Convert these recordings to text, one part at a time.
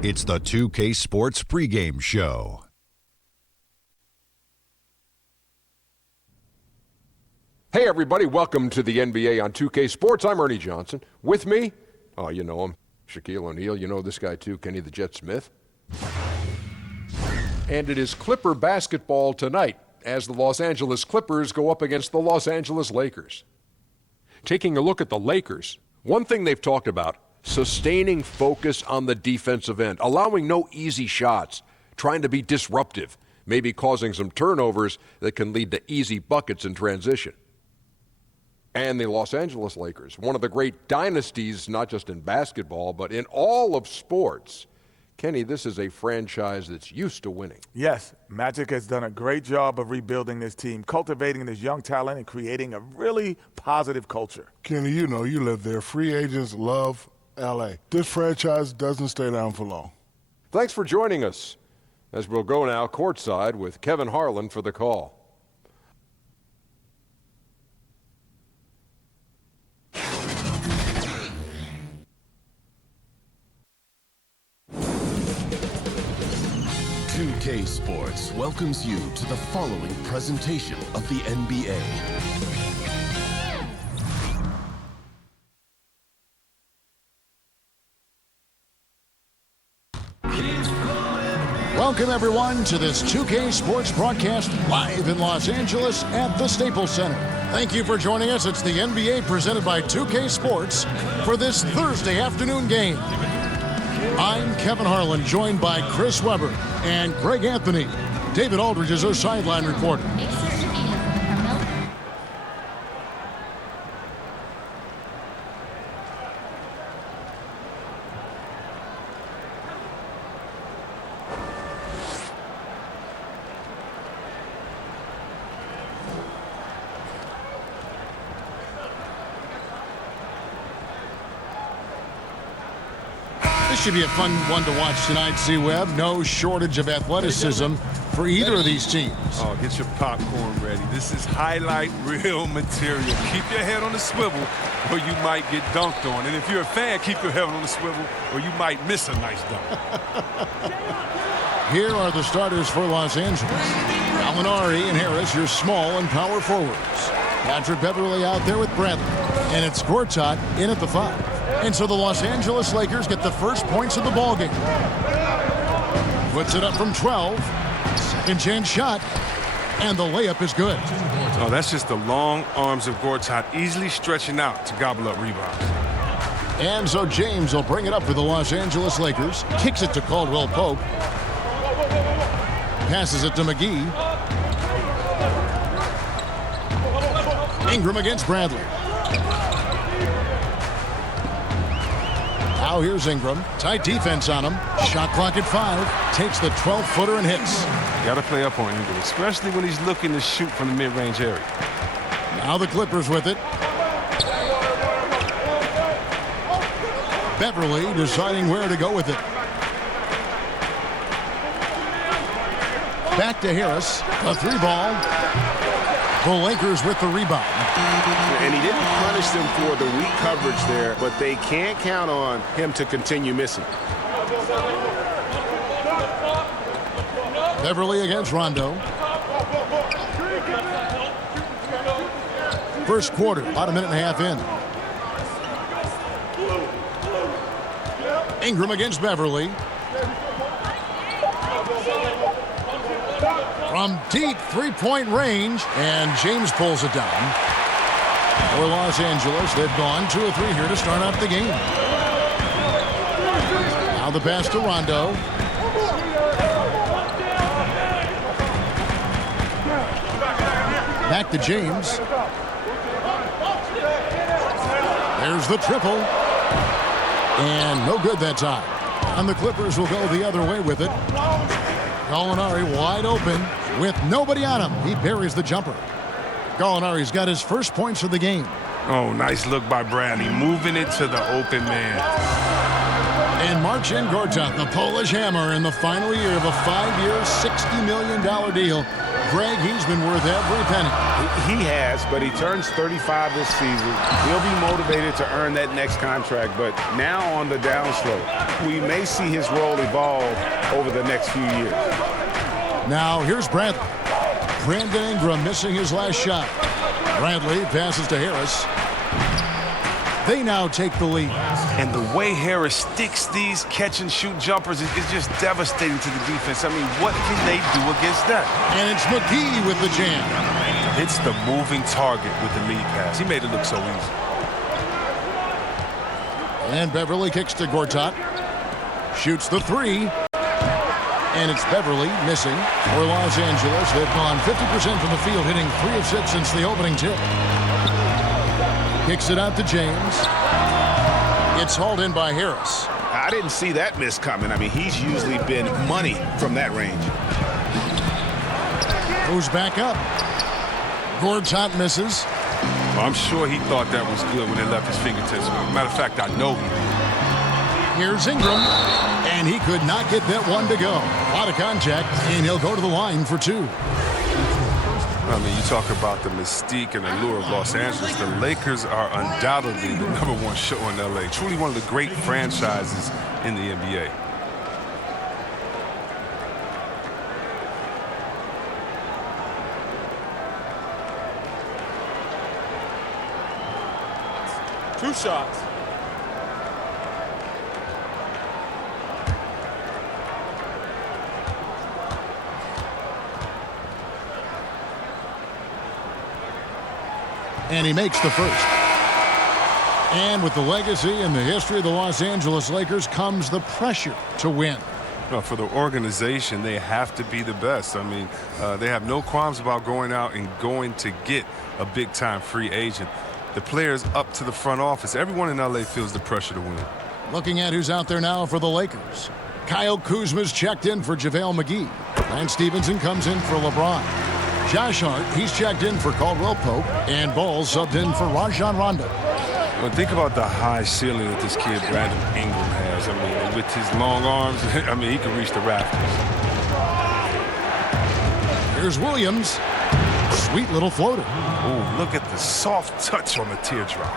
It's the 2K Sports pregame show. Hey everybody, welcome to the NBA on 2K Sports. I'm Ernie Johnson. With me, oh you know him, Shaquille O'Neal. You know this guy too, Kenny the Jet Smith. And it is Clipper basketball tonight as the Los Angeles Clippers go up against the Los Angeles Lakers. Taking a look at the Lakers, one thing they've talked about, sustaining focus on the defensive end, allowing no easy shots, trying to be disruptive, maybe causing some turnovers that can lead to easy buckets in transition. And the Los Angeles Lakers, one of the great dynasties, not just in basketball, but in all of sports. Kenny, this is a franchise that's used to winning. Yes, Magic has done a great job of rebuilding this team, cultivating this young talent and creating a really positive culture. Kenny, you know you live there. Free agents love L.A. This franchise doesn't stay down for long. Thanks for joining us as we'll go now courtside with Kevin Harlan for the call. K Sports welcomes you to the following presentation of the NBA. Welcome, everyone, to this 2K Sports broadcast live in Los Angeles at the Staples Center. Thank you for joining us. It's the NBA presented by 2K Sports for this Thursday afternoon game. I'm Kevin Harlan, joined by Chris Webber and Greg Anthony. David Aldridge is our sideline reporter. This should be a fun one to watch tonight, C-Web. No shortage of athleticism for either of these teams. Oh, get your popcorn ready. This is highlight reel material. Keep your head on the swivel or you might get dunked on. And if you're a fan, keep your head on the swivel or you might miss a nice dunk. Here are the starters for Los Angeles. Gallinari and Harris, your small and power forwards. Patrick Beverly out there with Bradley. And it's Gortat in at the 5. And so the Los Angeles Lakers get the first points of the ballgame. Puts it up from 12. Second chance shot. And the layup is good. Oh, that's just the long arms of Gortat easily stretching out to gobble up rebounds. And so James will bring it up for the Los Angeles Lakers. Kicks it to Caldwell Pope. Passes it to McGee. Ingram against Bradley. Now here's Ingram. Tight defense on him. Shot clock at 5. Takes the 12-footer and hits. Got to play up on Ingram, especially when he's looking to shoot from the mid-range area. Now the Clippers with it. Beverly deciding where to go with it. Back to Harris. The 3-ball. The Lakers with the rebound. And he didn't punish them for the weak coverage there, but they can't count on him to continue missing. Beverly against Rondo. First quarter, about a minute and a half in. Ingram against Beverly. From deep three-point range, and James pulls it down. For Los Angeles, they've gone 2 or 3 here to start out the game. Now the pass to Rondo. Back to James. There's the triple. And no good that time. And the Clippers will go the other way with it. Gallinari wide open with nobody on him. He buries the jumper. Gallinari's got his first points of the game. Oh, nice look by Bradley, moving it to the open man. And Marcin Gortat, the Polish hammer, in the final year of a 5-year, $60 million deal. Greg, he's been worth every penny. He has, but he turns 35 this season. He'll be motivated to earn that next contract, but now on the downslope, we may see his role evolve over the next few years. Now, here's Bradley. Brandon Ingram missing his last shot. Bradley passes to Harris. They now take the lead. And the way Harris sticks these catch-and-shoot jumpers is just devastating to the defense. I mean, what can they do against that? And it's McGee with the jam. It's the moving target with the lead pass. He made it look so easy. And Beverly kicks to Gortat. Shoots the three. And it's Beverly missing for Los Angeles. They've gone 50% from the field, hitting 3 of 6 since the opening tip. Kicks it out to James. It's hauled in by Harris. I didn't see that miss coming. I mean, he's usually been money from that range. Goes back up. Gortat misses. Well, I'm sure he thought that was good when it left his fingertips. Matter of fact, I know he did. Here's Ingram. And he could not get that one to go. A lot of contact, and he'll go to the line for 2. I mean, you talk about the mystique and allure of Los Angeles. The Lakers are undoubtedly the #1 show in L.A. Truly one of the great franchises in the NBA. Two shots. And he makes the first. And with the legacy and the history of the Los Angeles Lakers comes the pressure to win. Well, for the organization, they have to be the best. I mean, they have no qualms about going out and going to get a big-time free agent. The players up to the front office, everyone in L.A. feels the pressure to win. Looking at who's out there now for the Lakers. Kyle Kuzma's checked in for JaVale McGee. Lance Stevenson comes in for LeBron. Josh Hart, he's checked in for Caldwell Pope. And Ball subbed in for Rajon Rondo. Well, think about the high ceiling that this kid, Brandon Ingram, has. I mean, with his long arms, I mean, he can reach the rafters. Here's Williams. Sweet little floater. Oh, look at the soft touch on the teardrop.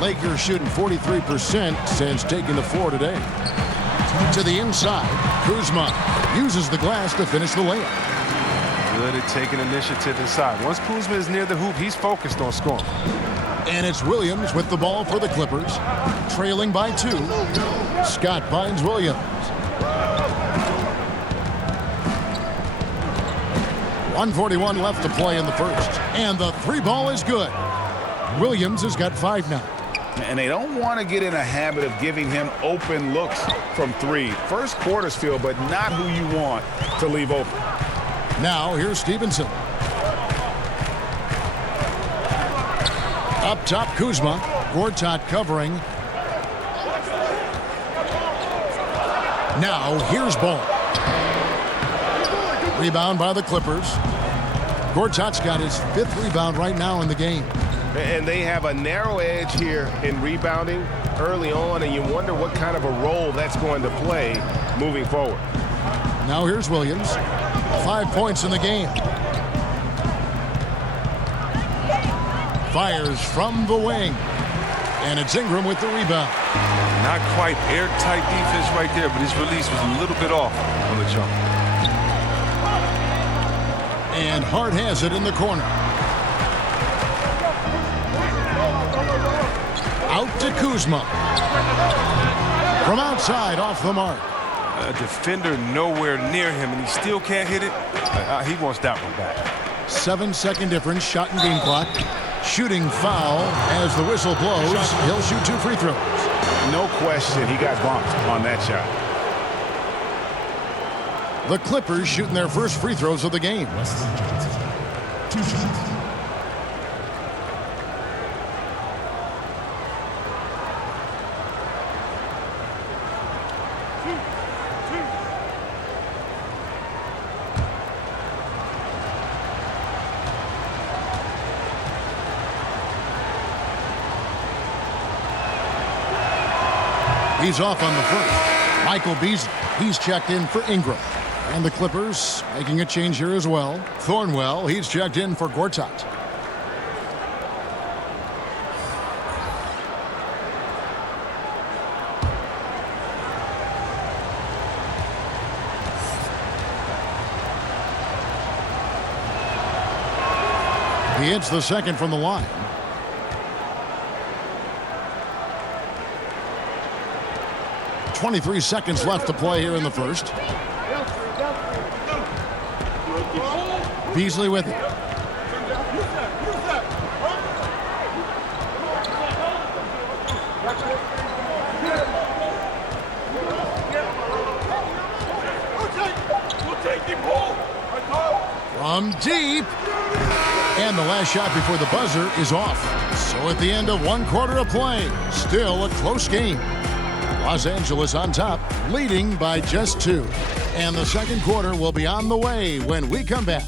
Lakers shooting 43% since taking the floor today. To the inside, Kuzma uses the glass to finish the layup. Good at taking initiative inside. Once Kuzma is near the hoop, he's focused on scoring. And it's Williams with the ball for the Clippers. Trailing by 2. Scott finds Williams. 1:41 left to play in the first. And the 3-ball is good. Williams has got 5 now. And they don't want to get in a habit of giving him open looks from 3. First quarters feel, but not who you want to leave open. Now here's Stevenson. Up top, Kuzma. Gortat covering. Now here's Ball. Rebound by the Clippers. Gortat's got his 5th rebound right now in the game. And they have a narrow edge here in rebounding early on, and you wonder what kind of a role that's going to play moving forward. Now here's Williams. 5 points in the game. Fires from the wing. And it's Ingram with the rebound. Not quite airtight defense right there, but his release was a little bit off on the jump. And Hart has it in the corner. Out to Kuzma. From outside, off the mark. A defender nowhere near him, and he still can't hit it. He wants that one back. 7-second difference, shot and game clock. Shooting foul as the whistle blows. He'll shoot 2 free throws. No question, he got bumped on that shot. The Clippers shooting their first free throws of the game. 2 shots. He's off on the first. Michael Beasley, he's checked in for Ingram. And the Clippers making a change here as well. Thornwell, he's checked in for Gortat. He hits the second from the line. .23 seconds left to play here in the first. Beasley with it. From deep. And the last shot before the buzzer is off. So at the end of one quarter of play, still a close game. Los Angeles on top, leading by just 2. And the second quarter will be on the way when we come back.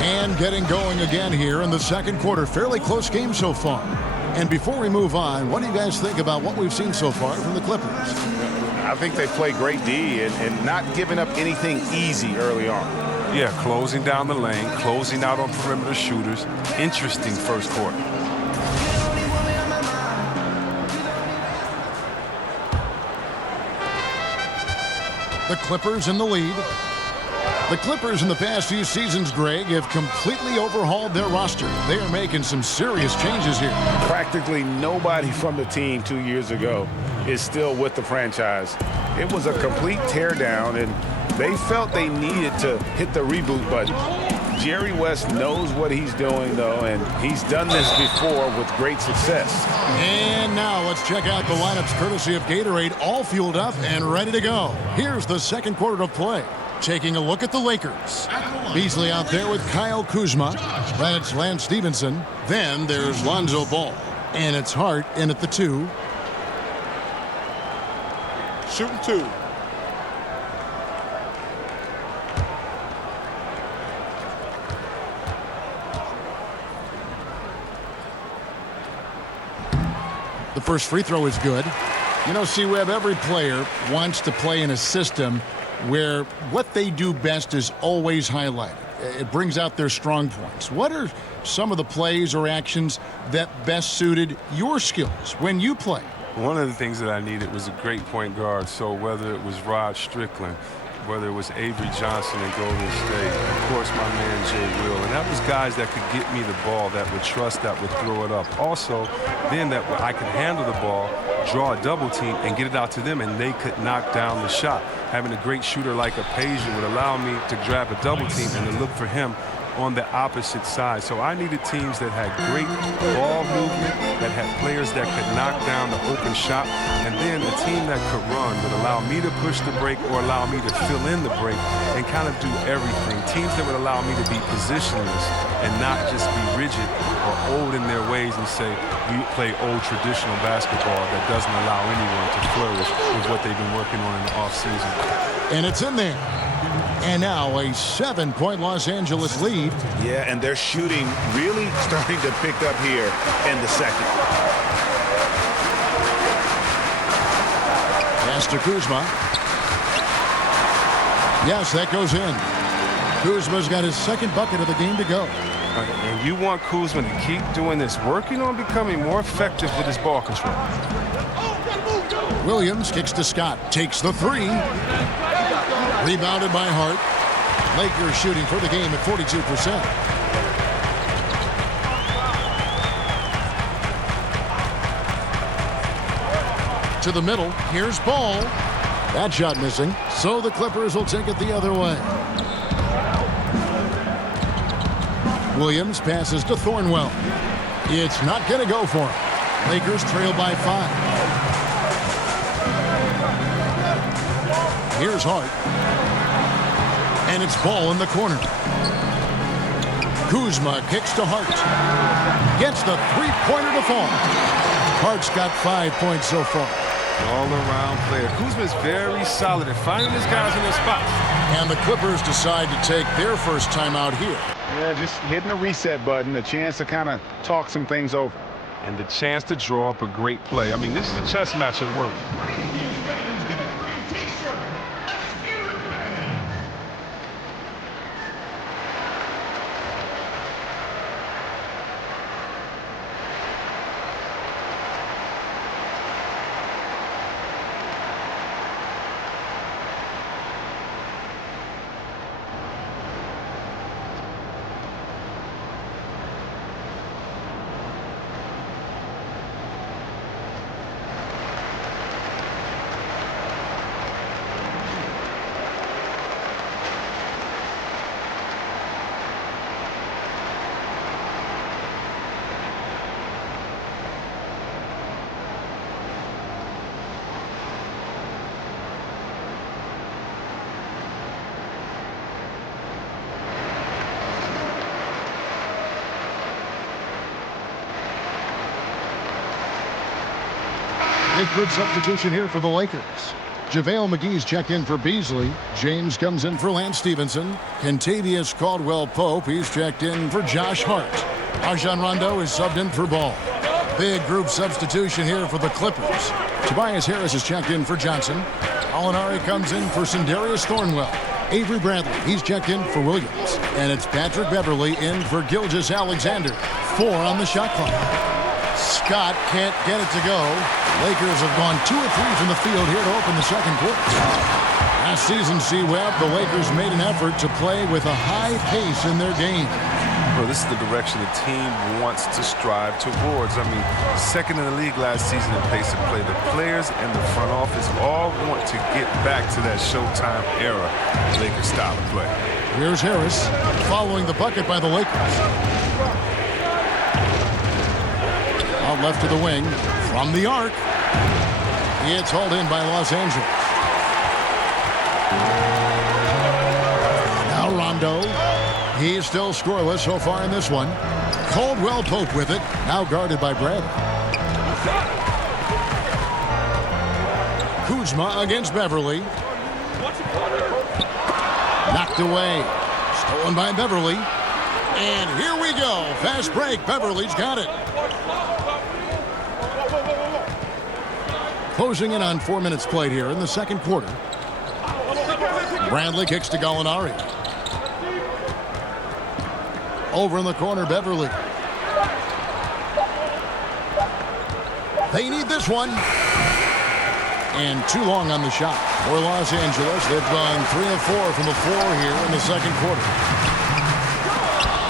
And getting going again here in the second quarter. Fairly close game so far. And before we move on, what do you guys think about what we've seen so far from the Clippers? I think they play great D and not giving up anything easy early on. Yeah, closing down the lane, closing out on perimeter shooters. Interesting first quarter. The Clippers in the lead. The Clippers in the past few seasons, Greg, have completely overhauled their roster. They are making some serious changes here. Practically nobody from the team 2 years ago is still with the franchise. It was a complete teardown, and they felt they needed to hit the reboot button. Jerry West knows what he's doing, though, and he's done this before with great success. And now let's check out the lineups courtesy of Gatorade, all fueled up and ready to go. Here's the second quarter of play. Taking a look at the Lakers. Beasley out there with Kyle Kuzma. Then it's Lance Stevenson. Then there's Lonzo Ball. And it's Hart in at the 2. Shooting 2. The first free throw is good. You know, C-Web, every player wants to play in a system where what they do best is always highlighted. It brings out their strong points. What are some of the plays or actions that best suited your skills when you play? One of the things that I needed was a great point guard. So whether it was Rod Strickland, whether it was Avery Johnson in Golden State, of course my man Jay Will, and that was guys that could get me the ball, that would trust, that would throw it up. Also, then that I could handle the ball, draw a double team, and get it out to them, and they could knock down the shot. Having a great shooter like Apasia would allow me to grab a double team and to look for him on the opposite side. So I needed teams that had great ball movement, that had players that could knock down the open shot, and then a team that could run would allow me to push the break or allow me to fill in the break and kind of do everything. Teams that would allow me to be positionless and not just be rigid or old in their ways and say, we play old traditional basketball that doesn't allow anyone to flourish with what they've been working on in the offseason. And it's in there. And now a 7-point Los Angeles lead. Yeah, and their shooting really starting to pick up here in the second. Pass to Kuzma. Yes, that goes in. Kuzma's got his second bucket of the game to go. And you want Kuzma to keep doing this, working on becoming more effective with his ball control. Williams kicks to Scott, takes the 3. Rebounded by Hart. Lakers shooting for the game at 42%. To the middle, here's Ball. That shot missing, so the Clippers will take it the other way. Williams passes to Thornwell. It's not going to go for him. Lakers trail by 5. Here's Hart. And it's Ball in the corner. Kuzma kicks to Hart. Gets the 3-pointer to fall. Hart's got 5 points so far. All-around player. Kuzma is very solid at finding his guys in their spots. And the Clippers decide to take their first timeout here. Yeah, just hitting the reset button, a chance to kind of talk some things over. And the chance to draw up a great play. I mean, this is a chess match at work. Big group substitution here for the Lakers. JaVale McGee's checked in for Beasley. James comes in for Lance Stevenson. Kentavious Caldwell-Pope, he's checked in for Josh Hart. Rajon Rondo is subbed in for Ball. Big group substitution here for the Clippers. Tobias Harris is checked in for Johnson. Gallinari comes in for Sindarius Thornwell. Avery Bradley, he's checked in for Williams. And it's Patrick Beverley in for Gilgeous-Alexander. 4 on the shot clock. Scott can't get it to go. Lakers have gone 2 of 3 from the field here to open the second quarter. Last season, C-Webb, the Lakers made an effort to play with a high pace in their game. Well, this is the direction the team wants to strive towards. I mean, second in the league last season in pace of play. The players and the front office all want to get back to that Showtime era Lakers style of play. Here's Harris following the bucket by the Lakers. Out left to the wing from the arc. It's hauled in by Los Angeles. Now Rondo. He's still scoreless so far in this one. Caldwell-Pope with it. Now guarded by Bradley. Kuzma against Beverley. Knocked away. Stolen by Beverley. And here we go. Fast break. Beverley's got it. Closing in on 4 minutes played here in the second quarter. Bradley kicks to Gallinari. Over in the corner, Beverley. They need this one. And too long on the shot for Los Angeles. They've gone 3 of 4 from the floor here in the second quarter.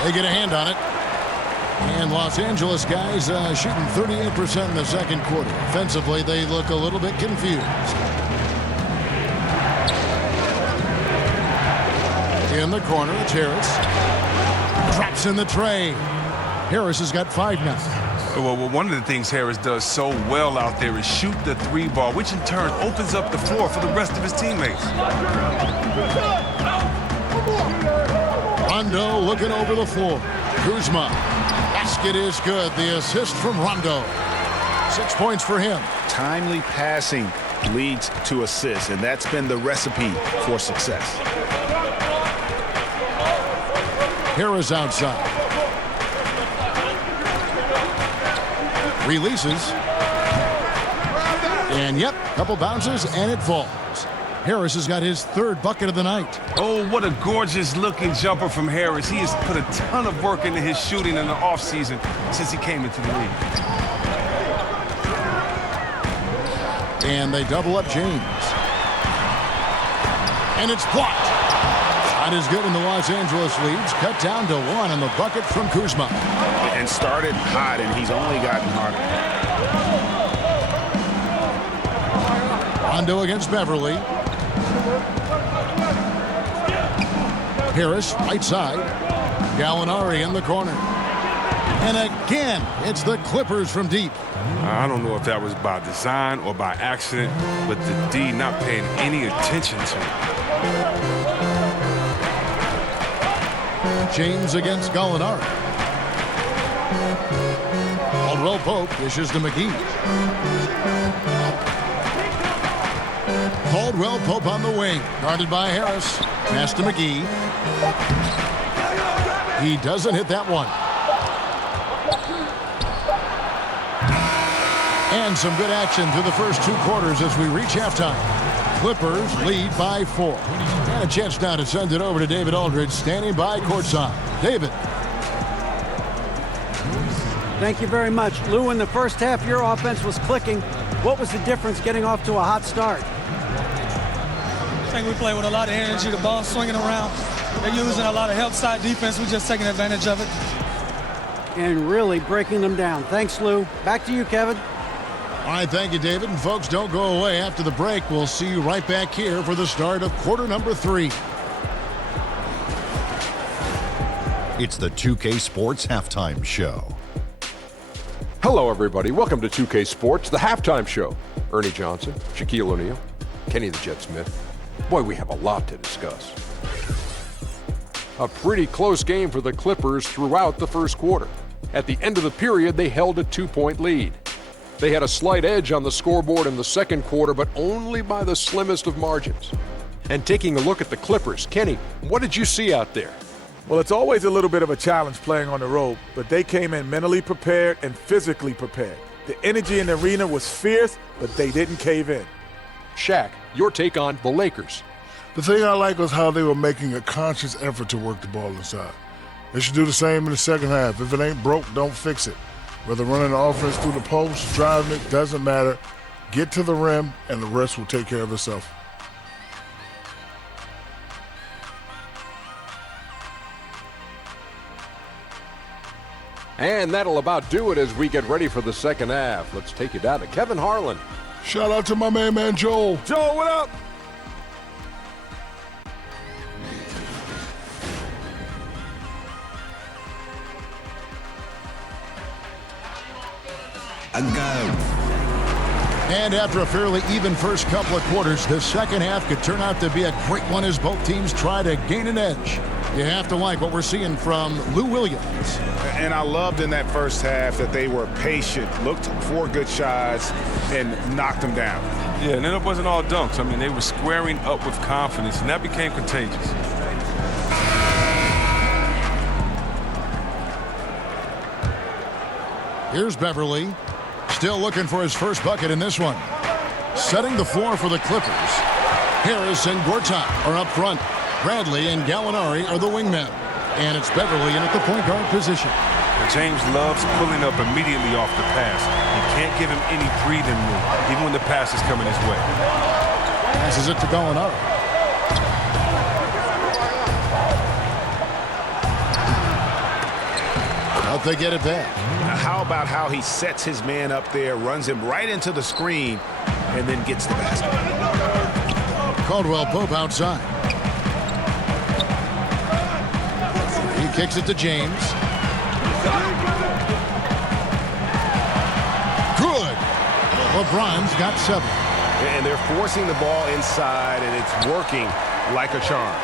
They get a hand on it. And Los Angeles guys shooting 38% in the second quarter. Offensively, they look a little bit confused. In the corner, it's Harris. Drops in the tray. Harris has got 5 now. Well, one of the things Harris does so well out there is shoot the 3 ball, which in turn opens up the floor for the rest of his teammates. Rondo looking over the floor. Kuzma. Basket is good. The assist from Rondo. 6 points for him. Timely passing leads to assists, and that's been the recipe for success. Harris outside. Releases. And yep, couple bounces, and it falls. Harris has got his 3rd bucket of the night. Oh, what a gorgeous looking jumper from Harris. He has put a ton of work into his shooting in the offseason since he came into the league. And they double up James. And it's blocked. Shot is good, and the Los Angeles leads. Cut down to 1 on the bucket from Kuzma. And started hot, and he's only gotten harder. Rondo against Beverley. Harris, right side. Gallinari in the corner. And again, it's the Clippers from deep. I don't know if that was by design or by accident, but the D not paying any attention to it. James against Gallinari. Caldwell-Pope dishes to McGee. Caldwell Pope on the wing. Guarded by Harris. Pass to McGee. He doesn't hit that one. And some good action through the first 2 quarters as we reach halftime. Clippers lead by 4. And a chance now to send it over to David Aldridge, standing by courtside. David. Thank you very much. Lou, in the first half, your offense was clicking. What was the difference getting off to a hot start? I think we play with a lot of energy. The ball swinging around. They're using a lot of help side defense. We're just taking advantage of it. And really breaking them down. Thanks, Lou. Back to you, Kevin. All right, thank you, David. And folks, don't go away. After the break, we'll see you right back here for the start of quarter number 3. It's the 2K Sports Halftime Show. Hello, everybody. Welcome to 2K Sports, the halftime show. Ernie Johnson, Shaquille O'Neal, Kenny the Jet Smith. Boy, we have a lot to discuss. A pretty close game for the Clippers throughout the first quarter. At the end of the period, they held a 2-point lead. They had a slight edge on the scoreboard in the second quarter, but only by the slimmest of margins. And taking a look at the Clippers, Kenny, what did you see out there? Well, it's always a little bit of a challenge playing on the road, but they came in mentally prepared and physically prepared. The energy in the arena was fierce, but they didn't cave in. Shaq, your take on the Lakers. The thing I like was how they were making a conscious effort to work the ball inside. They should do the same in the second half. If it ain't broke, don't fix it. Whether running the offense through the post, driving it, doesn't matter. Get to the rim, and the rest will take care of itself. And that'll about do it as we get ready for the second half. Let's take you down to Kevin Harlan. Shout out to my main man, Joel. Joel, what up? And after a fairly even first couple of quarters, the second half could turn out to be a great one as both teams try to gain an edge. You have to like what we're seeing from Lou Williams. And I loved in that first half that they were patient, looked for good shots, and knocked them down. Yeah, and then it wasn't all dunks. I mean, they were squaring up with confidence, and that became contagious. Here's Beverly. Still looking for his first bucket in this one. Setting the floor for the Clippers. Harris and Gortat are up front. Bradley and Gallinari are the wingmen. And it's Beverly in at the point guard position. And James loves pulling up immediately off the pass. You can't give him any breathing room, even when the pass is coming his way. Passes it to Gallinari. Out they get it back. Now, how about how he sets his man up there, runs him right into the screen, and then gets the basket. Caldwell Pope outside. He kicks it to James. Good. LeBron's got 7. And they're forcing the ball inside, and it's working like a charm.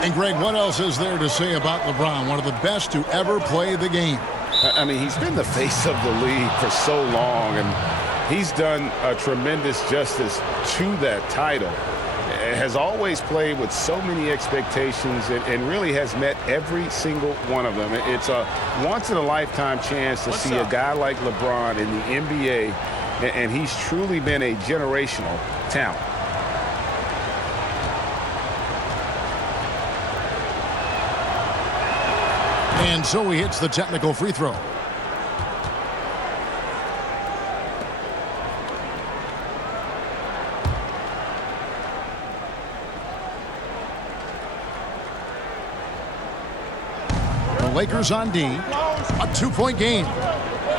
And Greg, what else is there to say about LeBron? One of the best to ever play the game. I mean, he's been the face of the league for so long, and he's done a tremendous justice to that title. Has always played with so many expectations and really has met every single one of them. It's a once-in-a-lifetime chance to see a guy like LeBron in the NBA, and he's truly been a generational talent. And so he hits the technical free throw. The Lakers on D. A 2-point game.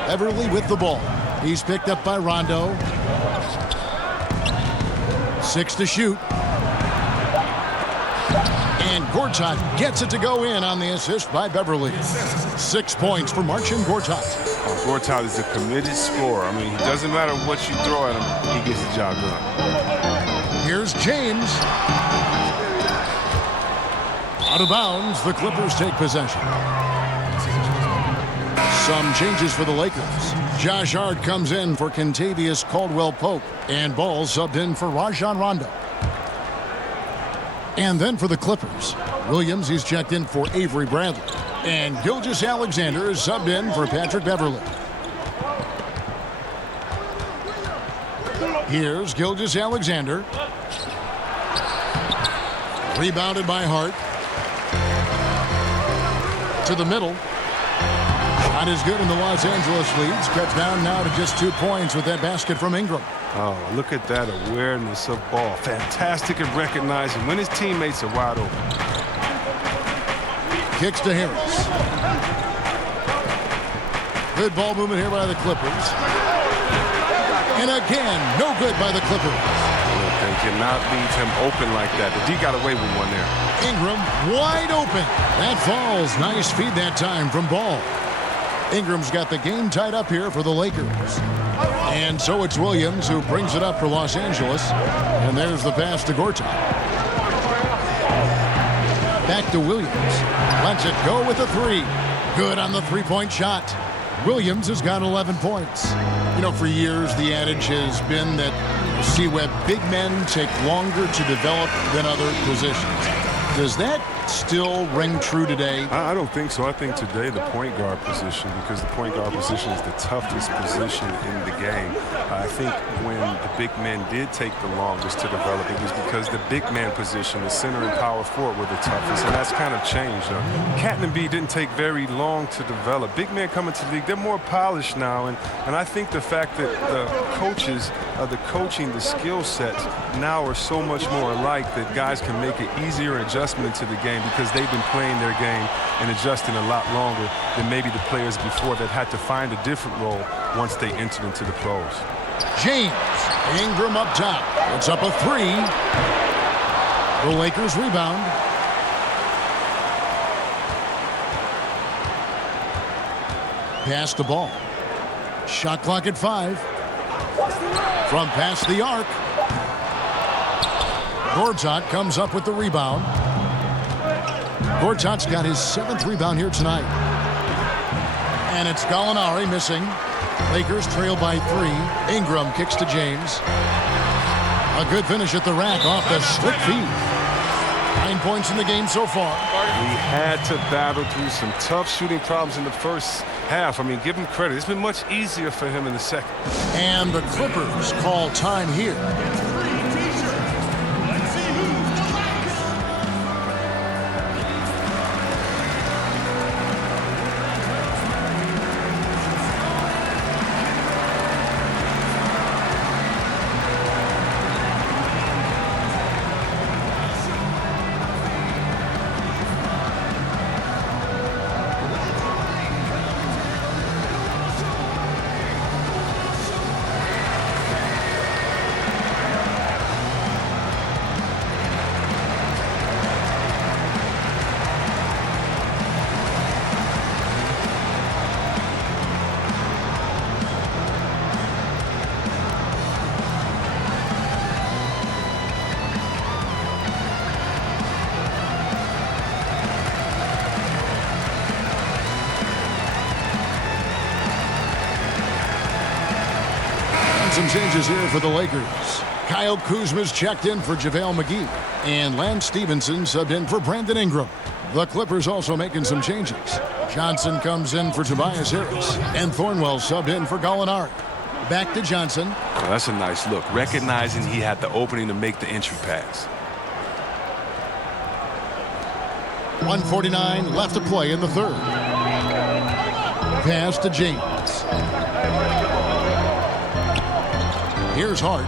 Beverly with the ball. He's picked up by Rondo. 6 to shoot. And Gortat gets it to go in on the assist by Beverly. 6 points for Marcin Gortat. Gortat is a committed scorer. I mean, it doesn't matter what you throw at him, he gets the job done. Here's James. Out of bounds, the Clippers take possession. Some changes for the Lakers. Josh Hart comes in for Kentavious Caldwell-Pope, and Ball subbed in for Rajon Rondo. And then for the Clippers, Williams, he's checked in for Avery Bradley. And Gilgeous-Alexander is subbed in for Patrick Beverley. Here's Gilgeous-Alexander. Rebounded by Hart. To the middle. Shot is good, and the Los Angeles leads. Cut down now to just 2 points with that basket from Ingram. Oh, look at that awareness of Ball. Fantastic at recognizing when his teammates are wide open. Kicks to Harris. Good ball movement here by the Clippers. And again, no good by the Clippers. They cannot leave him open like that. The D got away with one there. Ingram wide open. That falls. Nice feed that time from Ball. Ingram's got the game tied up here for the Lakers. And so it's Williams who brings it up for Los Angeles. And there's the pass to Gortat. Back to Williams. Lets it go with a three. Good on the three-point shot. Williams has got 11 points. You know, for years, the adage has been that C-Web big men take longer to develop than other positions. Does that still ring true today? I don't think so. I think today the point guard position, because the point guard position is the toughest position in the game. I think when the big men did take the longest to develop, it was because the big man position, the center and power forward, were the toughest, and that's kind of changed. Cat and B didn't take very long to develop. Big men coming to the league, they're more polished now, and I think the fact that the coaches, the coaching, the skill sets now are so much more alike that guys can make an easier adjustment to the game because they've been playing their game and adjusting a lot longer than maybe the players before that had to find a different role once they entered into the pros. James. Ingram up top. It's up a three. The Lakers rebound. Pass the ball. Shot clock at 5. From past the arc. Gortat comes up with the rebound. Gortat's got his 7th rebound here tonight. And it's Gallinari missing. Lakers trail by 3. Ingram kicks to James. A good finish at the rack off the slick feed. 9 points in the game so far. We had to battle through some tough shooting problems in the first half. I mean, give him credit. It's been much easier for him in the second. And the Clippers call time here. Some changes here for the Lakers. Kyle Kuzma's checked in for JaVale McGee. And Lance Stevenson subbed in for Brandon Ingram. The Clippers also making some changes. Johnson comes in for Tobias Harris. And Thornwell subbed in for Gallinari. Back to Johnson. Well, that's a nice look. Recognizing he had the opening to make the entry pass. 1:49 left to play in the third. Pass to James. Here's Hart.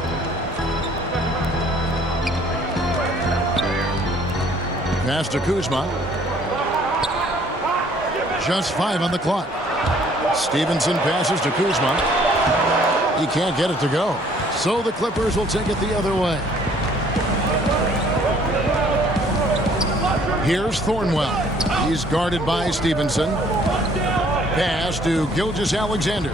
Pass to Kuzma. Just 5 on the clock. Stevenson passes to Kuzma. He can't get it to go. So the Clippers will take it the other way. Here's Thornwell. He's guarded by Stevenson. Pass to Gilgeous-Alexander.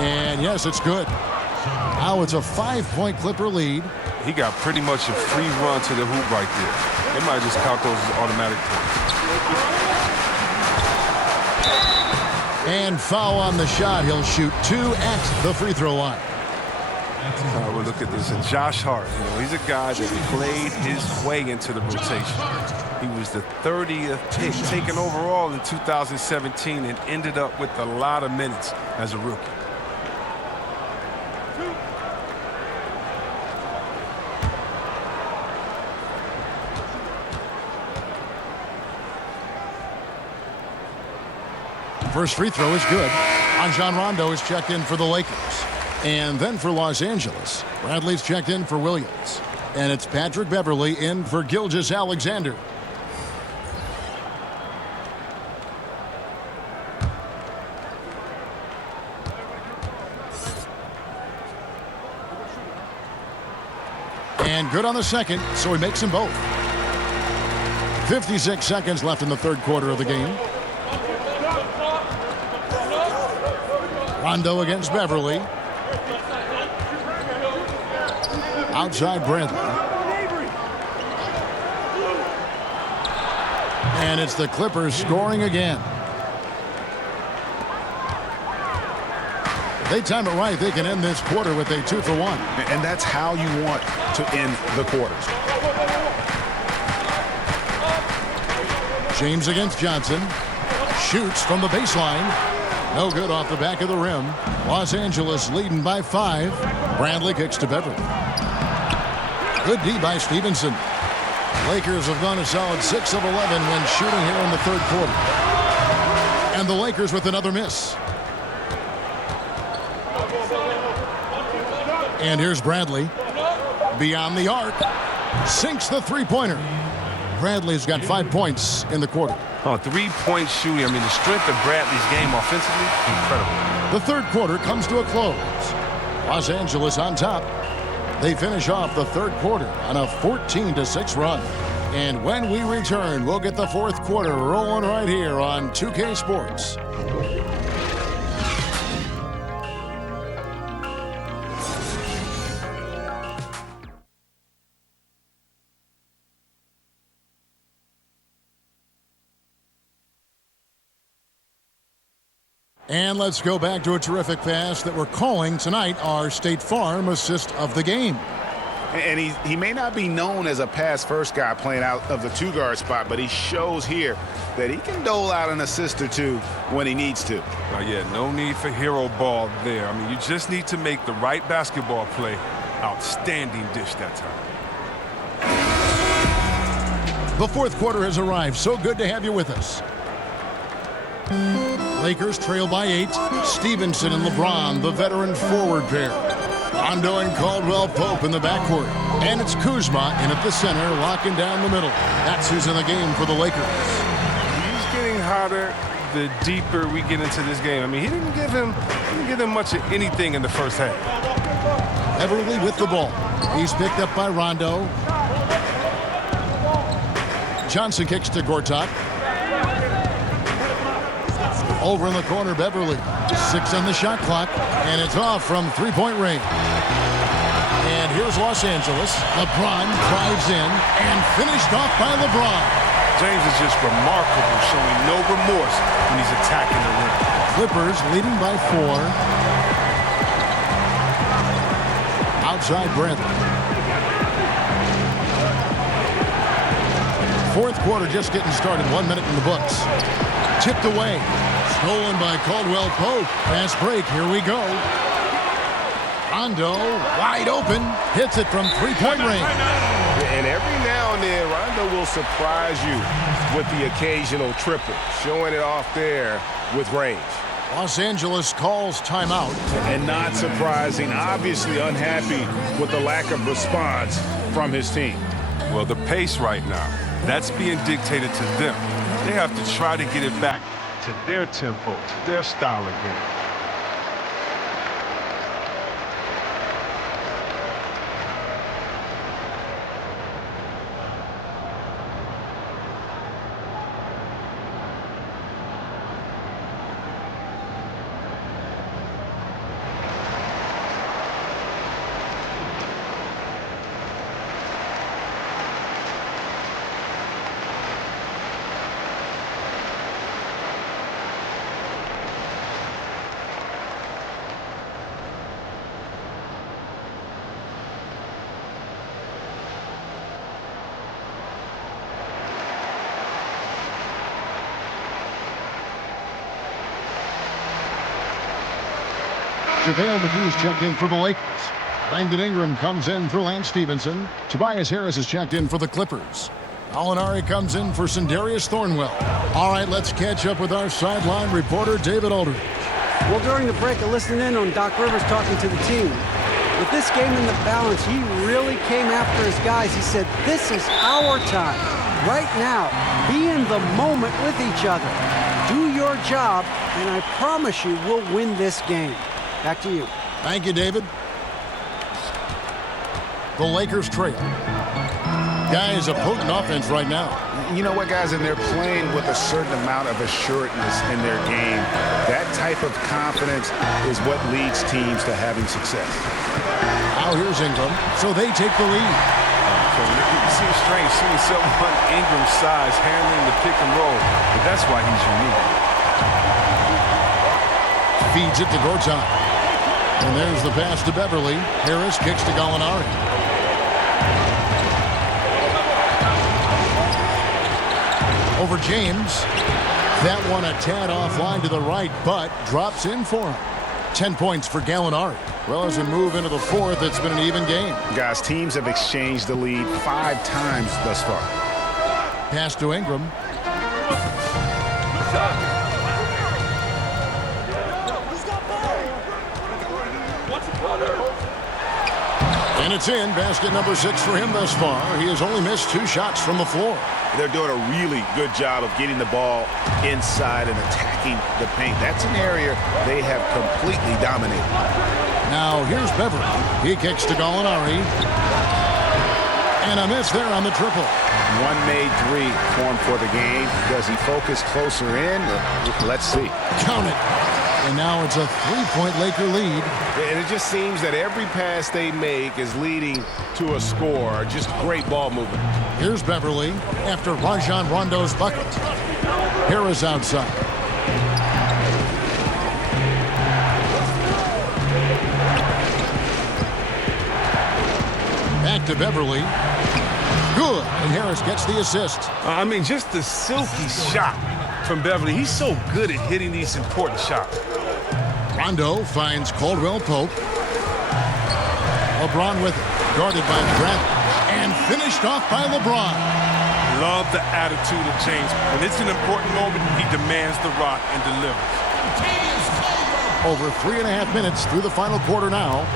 And yes, it's good. Now it's a 5-point Clipper lead. He got pretty much a free run to the hoop right there. They might just count those as automatic points. And foul on the shot. He'll shoot 2 at the free throw line. We'll look at this. And Josh Hart, he's a guy that played his way into the rotation. He was the 30th pick taken overall in 2017 and ended up with a lot of minutes as a rookie. First free throw is good. Rajon Rondo is checked in for the Lakers. And then for Los Angeles, Bradley's checked in for Williams. And it's Patrick Beverley in for Gilgeous-Alexander. And good on the second, so he makes them both. 56 seconds left in the third quarter of the game. Rondo against Beverley. Outside Bradley. And it's the Clippers scoring again. If they time it right, they can end this quarter with a 2-for-1. And that's how you want to end the quarters. James against Johnson. Shoots from the baseline. No good off the back of the rim. Los Angeles leading by 5. Bradley kicks to Beverley. Good D by Stevenson. Lakers have gone a solid 6 of 11 when shooting here in the third quarter. And the Lakers with another miss. And here's Bradley. Beyond the arc. Sinks the three-pointer. Bradley's got 5 points in the quarter. Oh, three-point shooting. I mean, the strength of Bradley's game offensively, incredible. The third quarter comes to a close. Los Angeles on top. They finish off the third quarter on a 14-6 run. And when we return, we'll get the fourth quarter rolling right here on 2K Sports. And let's go back to a terrific pass that we're calling tonight our State Farm assist of the game. And he may not be known as a pass-first guy playing out of the two-guard spot, but he shows here that he can dole out an assist or two when he needs to. Yeah, no need for hero ball there. I mean, you just need to make the right basketball play. Outstanding dish that time. The fourth quarter has arrived. So good to have you with us. Lakers trail by 8. Stevenson and LeBron, the veteran forward pair. Rondo and Caldwell Pope in the backcourt. And it's Kuzma in at the center, locking down the middle. That's who's in the game for the Lakers. He's getting hotter the deeper we get into this game. I mean, he didn't give him much of anything in the first half. Beverley with the ball. He's picked up by Rondo. Johnson kicks to Gortat. Over in the corner, Beverley. 6 on the shot clock, and it's off from three-point range. And here's Los Angeles. LeBron drives in and finished off by LeBron. James is just remarkable, showing no remorse when he's attacking the rim. Clippers leading by 4. Outside Bradley. Fourth quarter just getting started. 1 minute in the books. Tipped away. Stolen by Caldwell Pope. Fast break. Here we go. Rondo wide open. Hits it from three-point range. And every now and then, Rondo will surprise you with the occasional triple. Showing it off there with range. Los Angeles calls timeout. And not surprising, obviously unhappy with the lack of response from his team. Well, the pace right now, that's being dictated to them. They have to try to get it back to their tempo, to their style of game. JaVale McGee's checked in for the Lakers. Brandon Ingram comes in for Lance Stevenson. Tobias Harris is checked in for the Clippers. Gallinari comes in for Sindarius Thornwell. All right, let's catch up with our sideline reporter, David Aldridge. Well, during the break, I listened in on Doc Rivers talking to the team. With this game in the balance, he really came after his guys. He said, this is our time. Right now, be in the moment with each other. Do your job, and I promise you we'll win this game. Back to you. Thank you, David. The Lakers trail. Guys, a potent offense right now. You know what, guys? And they're playing with a certain amount of assuredness in their game. That type of confidence is what leads teams to having success. Now here's Ingram, so they take the lead. It seems strange seeing someone Ingram's size handling the pick and roll, but that's why he's unique. Feeds it to Gortat. And there's the pass to Beverly. Harris kicks to Gallinari. Over James. That one a tad offline to the right, but drops in for him. 10 points for Gallinari. Well, as we move into the fourth, it's been an even game. Guys, teams have exchanged the lead 5 times thus far. Pass to Ingram. And it's in. Basket number 6 for him thus far. He has only missed 2 shots from the floor. They're doing a really good job of getting the ball inside and attacking the paint. That's an area they have completely dominated. Now here's Beverly. He kicks to Gallinari. And a miss there on the triple. One made 3 for him for the game. Does he focus closer in? Let's see. Count it. And now it's a 3-point Laker lead. And it just seems that every pass they make is leading to a score. Just great ball movement. Here's Beverly after Rajon Rondo's bucket. Harris outside. Back to Beverly. Good. And Harris gets the assist. I mean, just the silky shot from Beverly. He's so good at hitting these important shots. Rondo finds Caldwell Pope. LeBron with it. Guarded by Bradley. And finished off by LeBron. Love the attitude of James. When it's an important moment, he demands the rock and delivers. Over 3.5 minutes through the final quarter now.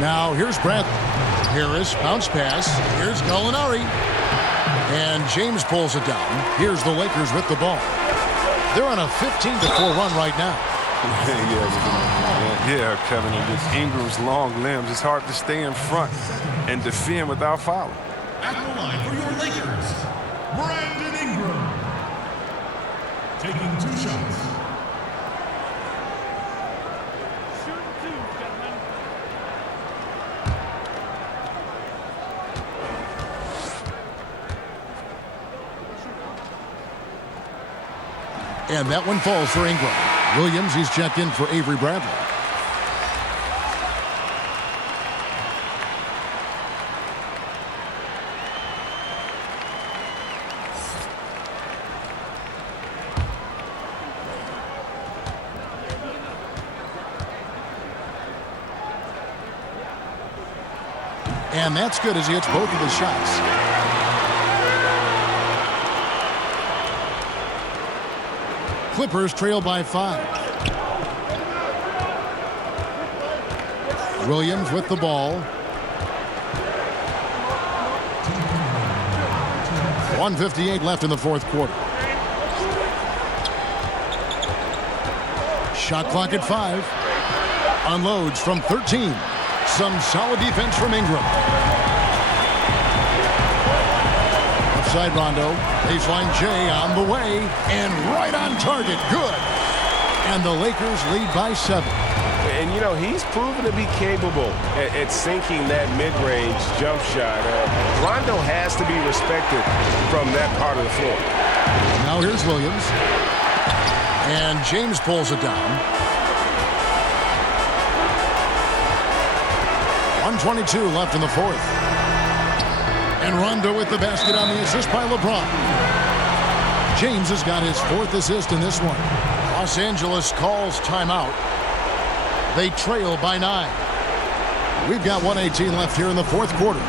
Now here's Bradley. Harris, bounce pass. Here's Gallinari. And James pulls it down. Here's the Lakers with the ball. They're on a 15-4 run right now. Yeah, Kevin, and with Ingram's long limbs, it's hard to stay in front and defend without fouling. At the line for your Lakers, Brandon Ingram. Taking 2 shots. And that one falls for Ingram. Williams, he's checked in for Avery Bradley. And that's good as he hits both of his shots. Clippers trail by 5. Williams with the ball. 1:58 left in the fourth quarter. Shot clock at 5. Unloads from 13. Some solid defense from Ingram. Side Rondo. Baseline Jay on the way. And right on target. Good. And the Lakers lead by 7. And, you know, he's proven to be capable at sinking that mid-range jump shot. Rondo has to be respected from that part of the floor. Now here's Williams. And James pulls it down. 1:22 left in the fourth. And Rondo with the basket on the assist by LeBron. James has got his 4th assist in this one. Los Angeles calls timeout. They trail by 9. We've got 1:18 left here in the fourth quarter.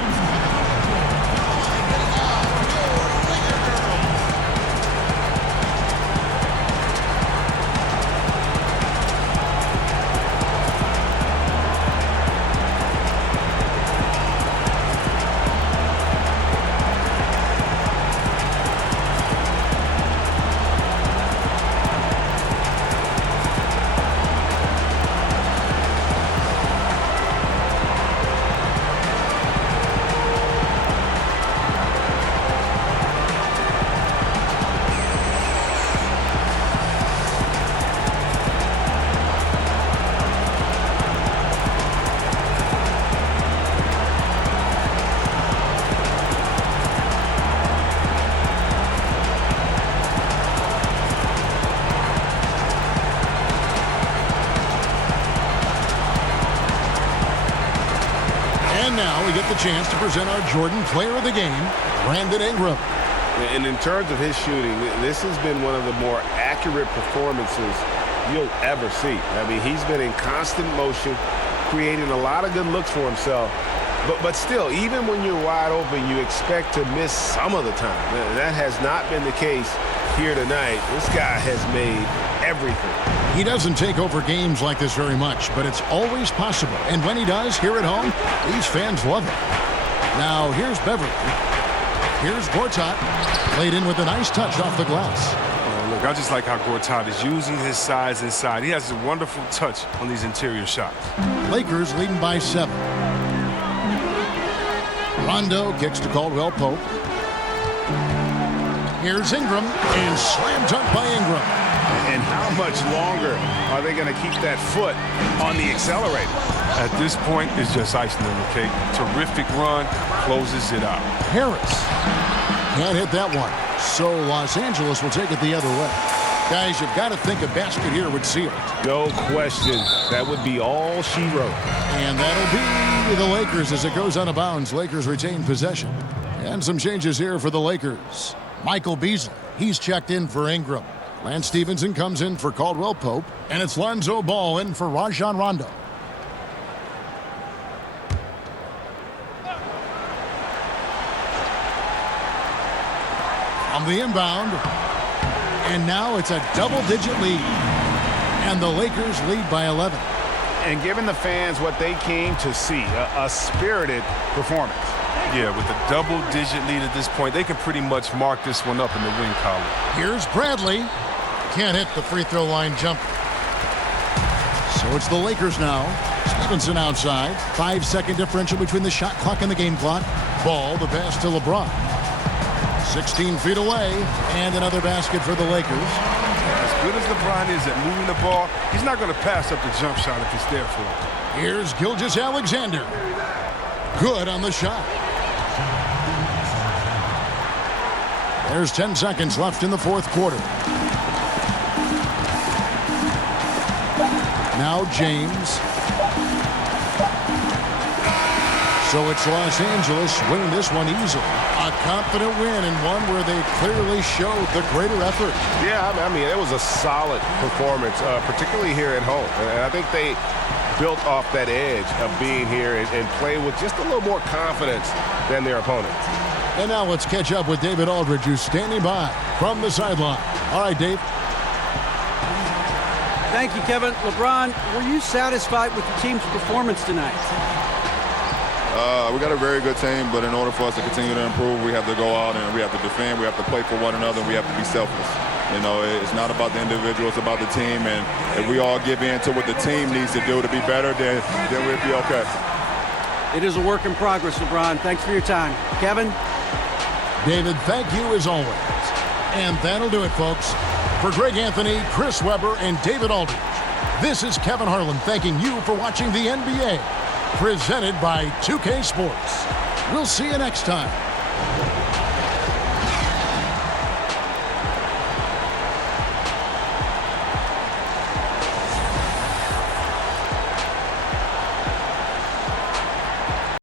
Chance to present our Jordan Player of the Game, Brandon Ingram. And in terms of his shooting, this has been one of the more accurate performances you'll ever see. I mean, he's been in constant motion, creating a lot of good looks for himself. But still, even when you're wide open, you expect to miss some of the time. That has not been the case here tonight. This guy has made everything. He doesn't take over games like this very much, but it's always possible. And when he does, here at home, these fans love it. Now, here's Beverly. Here's Gortat. Played in with a nice touch off the glass. Oh, look, I just like how Gortat is using his size inside. He has a wonderful touch on these interior shots. Lakers leading by 7. Rondo kicks to Caldwell Pope. Here's Ingram, and slam dunk by Ingram. And how much longer are they going to keep that foot on the accelerator? At this point, it's just icing on the cake. Terrific run, closes it out. Harris can't hit that one. So Los Angeles will take it the other way. Guys, you've got to think a basket here would seal it. No question. That would be all she wrote. And that'll be the Lakers as it goes out of bounds. Lakers retain possession. And some changes here for the Lakers. Michael Beasley, he's checked in for Ingram. Lance Stevenson comes in for Caldwell Pope. And it's Lonzo Ball in for Rajon Rondo. On the inbound. And now it's a double-digit lead. And the Lakers lead by 11. And giving the fans what they came to see, a spirited performance. Yeah, with a double-digit lead at this point, they can pretty much mark this one up in the win column. Here's Bradley. Can't hit the free throw line jumper. So it's the Lakers now. Stevenson outside. 5-second differential between the shot clock and the game clock. Ball, the pass to LeBron. 16 feet away, and another basket for the Lakers. As good as LeBron is at moving the ball, he's not going to pass up the jump shot if it's there for him. Here's Gilgeous-Alexander. Good on the shot. There's 10 seconds left in the fourth quarter. Now James. So it's Los Angeles winning this one easily. A confident win and one where they clearly showed the greater effort. Yeah, I mean, it was a solid performance, particularly here at home. And I think they built off that edge of being here and play with just a little more confidence than their opponent. And now let's catch up with David Aldridge, who's standing by from the sideline. All right, Dave. Thank you, Kevin. LeBron, were you satisfied with the team's performance tonight? We got a very good team, but in order for us to continue to improve, we have to go out and we have to defend, we have to play for one another, and we have to be selfless. You know, it's not about the individual, it's about the team, and if we all give in to what the team needs to do to be better, then we'll be okay. It is a work in progress, LeBron. Thanks for your time. Kevin? David, thank you as always. And that'll do it, folks. For Greg Anthony, Chris Webber, and David Aldridge, this is Kevin Harlan thanking you for watching the NBA, presented by 2K Sports. We'll see you next time.